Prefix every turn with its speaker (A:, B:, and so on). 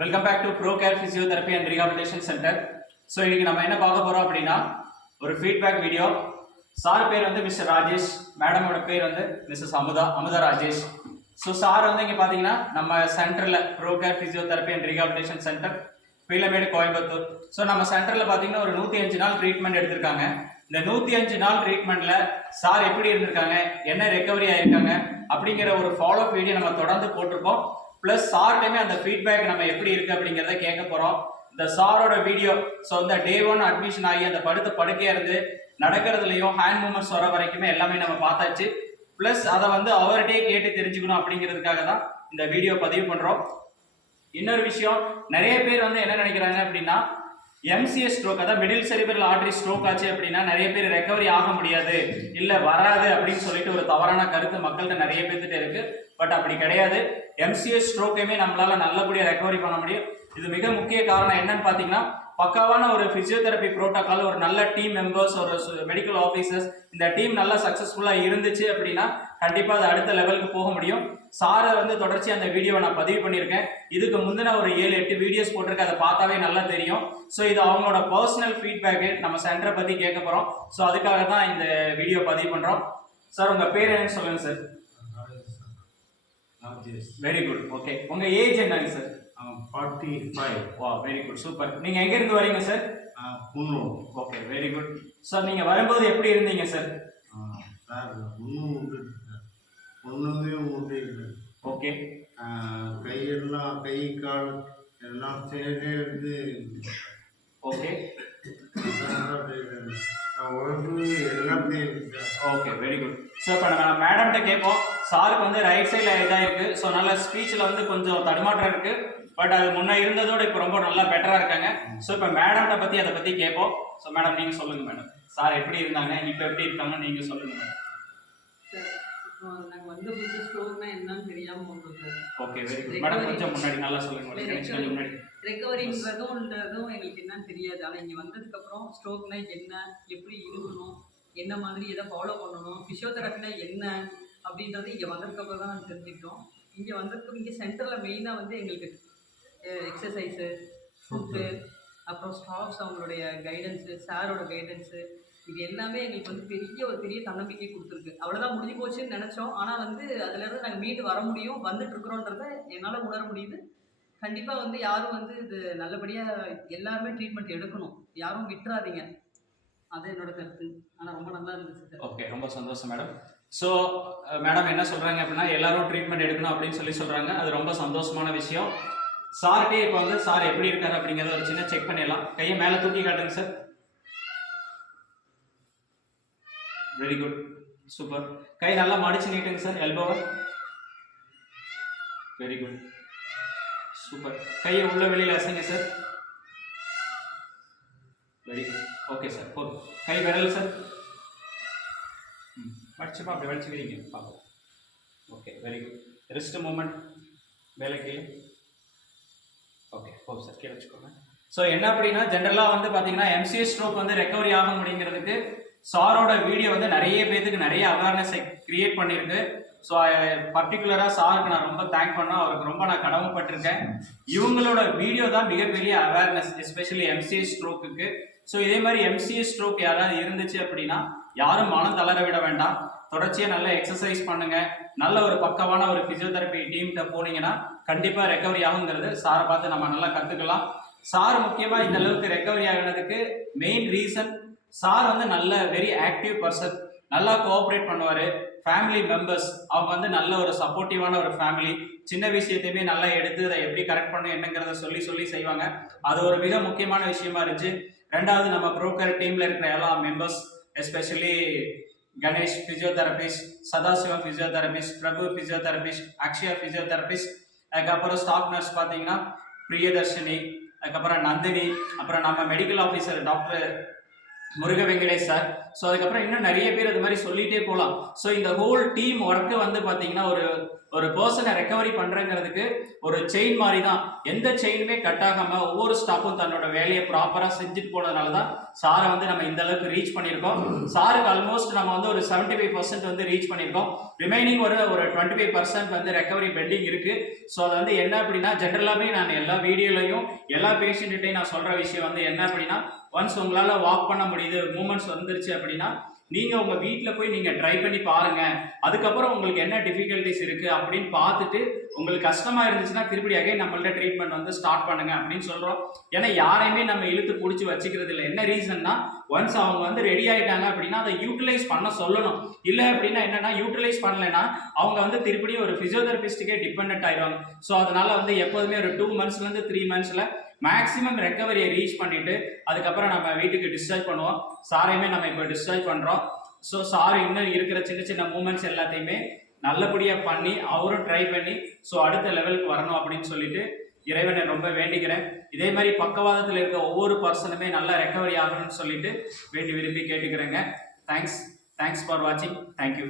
A: Welcome back to Pro Care physiotherapy and rehabilitation centre so இன்னைக்கு நம்ம என்ன பார்க்க போறோம் அப்படின்னா ஒரு ஃபீட்பேக் வீடியோ சார் பேர் வந்து மிஸ்டர் ராஜேஷ் மேடமோட பேர் வந்து Mrs Amutha Amutha Rajesh. So sir வந்து இங்கே பார்த்தீங்கன்னா நம்ம சென்டரில் Pro Care physiotherapy and rehabilitation centre Peelamedu Coimbatore. So நம்ம சென்டரில் பார்த்தீங்கன்னா ஒரு நூற்றி அஞ்சு நாள் ட்ரீட்மெண்ட் எடுத்திருக்காங்க. இந்த நூற்றி அஞ்சு நாள் ட்ரீட்மெண்ட்ல சார் எப்படி இருந்திருக்காங்க என்ன ரெக்கவரி ஆயிருக்காங்க அப்படிங்கிற ஒரு ஃபாலோ வீடியோ நம்ம தொடர்ந்து போட்டிருக்கோம். ப்ளஸ் சார்ட்டையுமே அந்த ஃபீட்பேக் நம்ம எப்படி இருக்கு அப்படிங்கிறத கேட்க போறோம். இந்த சாரோட வீடியோ ஸோ இந்த டே ஒன் அட்மிஷன் ஆகி அந்த படுத்த படுக்கையா இருந்து நடக்கிறதுலையும் ஹேண்ட் மூமெண்ட்ஸ் வர வரைக்குமே எல்லாமே நம்ம பார்த்தாச்சு. ப்ளஸ் அதை வந்து அவர்கிட்டயே கேட்டு தெரிஞ்சுக்கணும் அப்படிங்கிறதுக்காக தான் இந்த வீடியோ பதிவு பண்றோம். இன்னொரு விஷயம் நிறைய பேர் வந்து என்ன நினைக்கிறாங்க அப்படின்னா எம்சிஎஸ் ஸ்ட்ரோக் அதாவது மிடில் செரிபரல் ஆர்டரி ஸ்ட்ரோக் ஆச்சு அப்படின்னா நிறைய பேர் ரெக்கவரி ஆக முடியாது இல்ல வராது அப்படின்னு சொல்லிட்டு ஒரு தவறான கருத்து மக்கள்கிட்ட நிறைய பேர்த்துட்டு இருக்கு. பட் அப்படி கிடையாது. எம்சிஎஸ் ஸ்ட்ரோக்கையுமே நம்மளால நல்லபடியா ரெக்கவரி பண்ண முடியும். இது மிக முக்கிய காரணம் என்னன்னு பார்த்தீங்கன்னா பக்காவான ஒரு பிசியோதெரப்பி புரோட்டோகால் ஒரு நல்ல டீம் மெம்பர்ஸ் ஒரு மெடிக்கல் ஆஃபீஸர்ஸ் இந்த டீம் நல்லா சக்ஸஸ்ஃபுல்லாக இருந்துச்சு அப்படின்னா கண்டிப்பாக அது அடுத்த லெவலுக்கு போக முடியும். சாரை வந்து தொடர்ச்சி அந்த வீடியோவை நான் பதிவு பண்ணியிருக்கேன். இதுக்கு முந்தின ஒரு ஏழு எட்டு வீடியோஸ் போட்டிருக்கேன் அதை பார்த்தாவே நல்லா தெரியும். ஸோ இது அவங்களோட பர்சனல் ஃபீட்பேக்கு நம்ம சென்டரை பற்றி கேட்க போகிறோம் ஸோ அதுக்காக தான் இந்த வீடியோ பதிவு பண்ணுறோம் சார் உங்கள் பேர் என்னன்னு சொல்லுங்கள் சார் வெரி குட் ஓகே உங்கள் ஏஜ் என்னங்க சார்
B: ஃபார்ட்டி ஃபைவ்
A: வா வெரி குட் சூப்பர் நீங்கள் எங்கேருந்து வரீங்க sir
B: Coonoor
A: okay very good sir நீங்கள் வரும்போது எப்படி இருந்தீங்க சார்
B: சார் ஒன்றும் ஒன்றுமே இல்லை.
A: ஓகே
B: கையெல்லாம் கை கால் எல்லாம் சேர்ந்தே இருந்து.
A: Okay okay very good so இப்போ நம்ம மேடம்கிட்ட கேட்போம். சாருக்கு வந்து ரைட் சைடில் இதாக இருக்குது ஸோ நல்ல ஸ்பீச்சில் வந்து கொஞ்சம் தடுமாற்றம் இருக்குது பட் அது முன்னே இருந்ததோட இப்போ ரொம்ப நல்லா பெட்டராக இருக்காங்க. ஸோ இப்போ மேடம்கிட்ட பற்றி அதை பற்றி கேட்போம். ஸோ மேடம் நீங்கள் சொல்லுங்கள் மேடம் சார் எப்படி இருந்தாங்க? இப்போ எப்படி இருக்காங்க நீங்கள் சொல்லுங்கள் மேடம்
C: நாங்கள் வந்த புதுசு ஸ்டோர்னா என்னன்னு தெரியாமல் வந்தோம் sir
A: okay very good madam கொஞ்சம் முன்னாடி நல்லா சொல்லுங்க கொஞ்சம் முன்னாடி.
C: ரெக்கவரின்றதும் எங்களுக்கு என்னன்னு தெரியாது. ஆனால் இங்கே வந்ததுக்கப்புறம் ஸ்ட்ரோக்னா என்ன எப்படி இருக்கணும் என்ன மாதிரி எதை ஃபாலோ பண்ணணும் ஃபிசியோதெரப்பினா என்ன அப்படின்றது இங்கே வந்ததுக்கப்புறம் தான் நாங்கள் தெரிஞ்சுக்கிட்டோம். இங்கே வந்ததுக்கு இங்கே சென்டரில் மெயினாக வந்து எங்களுக்கு எக்ஸசைஸு ஃபுட்டு அப்புறம் ஸ்டாஃப்ஸ் அவங்களுடைய கைடன்ஸு சாரோட கைடன்ஸு இது எல்லாமே எங்களுக்கு வந்து பெரிய ஒரு பெரிய தன்னம்பிக்கை கொடுத்துருக்கு. அவ்வளோதான் முடிஞ்சு போச்சுன்னு நினச்சோம். ஆனால் வந்து அதுலேருந்து நாங்கள் மீண்டு வர முடியும் வந்துட்டு இருக்கிறோன்றத என்னால் உணர முடியுது. கண்டிப்பாக வந்து யாரும் வந்து இது நல்லபடியாக எல்லாருமே ட்ரீட்மெண்ட் எடுக்கணும். யாரும் விட்டுறாதீங்க. அது என்னோட கருத்து. ஆனால் ரொம்ப நல்லா இருந்துச்சு
A: ஓகே ரொம்ப சந்தோஷம் மேடம். ஸோ மேடம் என்ன சொல்கிறாங்க அப்படின்னா எல்லாரும் ட்ரீட்மெண்ட் எடுக்கணும் அப்படின்னு சொல்லி சொல்கிறாங்க அது ரொம்ப சந்தோஷமான விஷயம். சார்கிட்டே இப்போ வந்து சார் எப்படி இருக்காரு அப்படிங்கிறத ஒரு சின்ன செக் பண்ணிடலாம். கையை மேலே தூக்கி காட்டுங்க சார். வெரி குட் சூப்பர் கை நல்லா மடிச்சு நீட்டுங்க சார் எல்போவை வெரி குட் சூப்பர் கையை உள்ள வெளியில் அசைங்க sir. Very good okay sir போதும் கை விரல் சார் ம் வடிச்சுப்பா அப்படி வடிச்சு வைங்க பார்ப்போம் okay very good wrist movement கீழே. ஓகே போதும் சார் கீழே வச்சுக்கோங்க. ஸோ என்ன அப்படின்னா ஜென்ரலாக வந்து பார்த்தீங்கன்னா எம்சிஎஸ் ஸ்ட்ரோக் வந்து ரெக்கவரி ஆகும் அப்படிங்கிறதுக்கு சாரோட வீடியோ வந்து நிறைய பேத்துக்கு நிறைய அவேர்னஸை கிரியேட் பண்ணியிருக்கு ஸோ பர்டிகுலராக சாருக்கு நான் ரொம்ப தேங்க் பண்ணோம் அவருக்கு ரொம்ப நான் கடமைப்பட்டிருக்கேன். இவங்களோட வீடியோ தான் மிகப்பெரிய அவேர்னஸ் எஸ்பெஷலி எம்சிஎஸ் ஸ்ட்ரோக்குக்கு ஸோ இதே மாதிரி எம்சிஎஸ் ஸ்ட்ரோக் யாராவது இருந்துச்சு அப்படின்னா யாரும் மனம் தளர விட வேண்டாம். தொடர்ச்சியாக நல்ல எக்ஸசைஸ் பண்ணுங்க. நல்ல ஒரு பக்கமான ஒரு ஃபிசியோதெரப்பி டீம்கிட்ட போனீங்கன்னா கண்டிப்பாக ரெக்கவரி ஆகுங்கிறது சாரை பார்த்து நம்ம நல்லா கற்றுக்கலாம் சார் முக்கியமாக இந்த அளவுக்கு ரெக்கவரி ஆகினதுக்கு மெயின் ரீசன் சார் வந்து நல்ல வெரி ஆக்டிவ் பர்சன் நல்லா கோஆப்ரேட் பண்ணுவார். ஃபேமிலி மெம்பர்ஸ் அவங்க வந்து நல்ல ஒரு சப்போர்ட்டிவான ஒரு ஃபேமிலி சின்ன விஷயத்தையுமே நல்லா எடுத்து அதை எப்படி கரெக்ட் பண்ணணும் என்னங்கிறத சொல்லி சொல்லி செய்வாங்க. அது ஒரு மிக முக்கியமான விஷயமா இருந்துச்சு. ரெண்டாவது நம்ம ப்ரோக்கர் டீம்ல இருக்கிற எல்லா members especially Ganesh physiotherapist Sadasivam physiotherapist Prabhu physiotherapist Akshaya physiotherapist அதுக்கப்புறம் ஸ்டாஃப் நர்ஸ் பார்த்தீங்கன்னா பிரியதர்ஷினி அதுக்கப்புறம் நந்தினி அப்புறம் நம்ம medical officer doctor Muruga Venkatesh sir so அதுக்கப்புறம் இன்னும் நிறைய பேர் இது மாதிரி சொல்லிகிட்டே போகலாம். ஸோ இந்த ஹோல் டீம் ஒர்க்கு வந்து பார்த்தீங்கன்னா ஒரு ஒரு பர்சனை ரெக்கவரி பண்ணுறங்கிறதுக்கு ஒரு செயின் மாதிரி தான் எந்த செயினுமே கட் ஆகாமல் ஒவ்வொரு ஸ்டாஃபும் தன்னோட வேலையை ப்ராப்பராக செஞ்சுட்டு போனதுனால தான் சாரை வந்து நம்ம இந்த அளவுக்கு ரீச் பண்ணியிருக்கோம். சாருக்கு ஆல்மோஸ்ட் நம்ம வந்து ஒரு 75% ஃபைவ் பர்சன்ட் வந்து ரீச் பண்ணியிருக்கோம். ரிமைனிங் ஒரு ஒரு டுவெண்ட்டி ஃபைவ் பர்சன்ட் வந்து ரெக்கவரி பெண்டிங் இருக்குது ஸோ அது வந்து என்ன அப்படின்னா ஜென்ரலாகவே நான் எல்லா வீடியோலையும் எல்லா பேஷண்ட்டையும் நான் சொல்கிற விஷயம் வந்து என்ன அப்படின்னா ஒன்ஸ் உங்களால் வாக் பண்ண முடியுது மூமெண்ட்ஸ் வந்துருச்சு அப்படின்னா நீங்கள் உங்கள் வீட்டில் போய் நீங்கள் ட்ரை பண்ணி பாருங்கள் அதுக்கப்புறம் உங்களுக்கு என்ன டிஃபிகல்ட்டிஸ் இருக்குது அப்படின்னு பார்த்துட்டு உங்களுக்கு கஷ்டமாக இருந்துச்சுன்னா திருப்படியாகவே அகைன் நம்மள்ட்ட ட்ரீட்மெண்ட் வந்து ஸ்டார்ட் பண்ணுங்க அப்படின்னு சொல்கிறோம் ஏன்னா யாரையுமே நம்ம இழுத்து பிடிச்சி வச்சுக்கிறது இல்லை. என்ன ரீசன்னா ஒன்ஸ் அவங்க வந்து ரெடி ஆகிட்டாங்க அப்படின்னா அதை யூட்டிலைஸ் பண்ண சொல்லணும். இல்லை அப்படின்னா என்னென்னா யூட்டிலைஸ் பண்ணலைன்னா அவங்க வந்து திருப்படியும் ஒரு ஃபிசியோதெரபிஸ்ட்டுக்கே டிபெண்ட் ஆயிடுவாங்க. ஸோ அதனால் வந்து எப்போதுமே ஒரு டூ மந்த்ஸ்லேருந்து த்ரீ மந்த்ஸில் மேக்ஸிமம் ரெக்கவரியை ரீச் பண்ணிட்டு அதுக்கப்புறம் நம்ம வீட்டுக்கு டிஸ்சார்ஜ் பண்ணுவோம். சாரையுமே நம்ம இப்போ டிஸ்சார்ஜ் பண்ணுறோம் ஸோ சார் இன்னும் இருக்கிற சின்ன சின்ன மூமெண்ட்ஸ் எல்லாத்தையுமே நல்லபடியாக பண்ணி அவரும் ட்ரை பண்ணி ஸோ அடுத்த லெவலுக்கு வரணும் அப்படின்னு சொல்லிட்டு இறைவனை ரொம்ப வேண்டிக்கிறேன். இதே மாதிரி பக்கவாதத்தில் இருக்க ஒவ்வொரு பர்சனுமே நல்லா ரெக்கவரி ஆகணும்னு சொல்லிட்டு வேண்டி விரும்பி கேட்டுக்கிறேங்க. தேங்க்ஸ் தேங்க்ஸ் ஃபார் வாட்சிங் தேங்க்யூ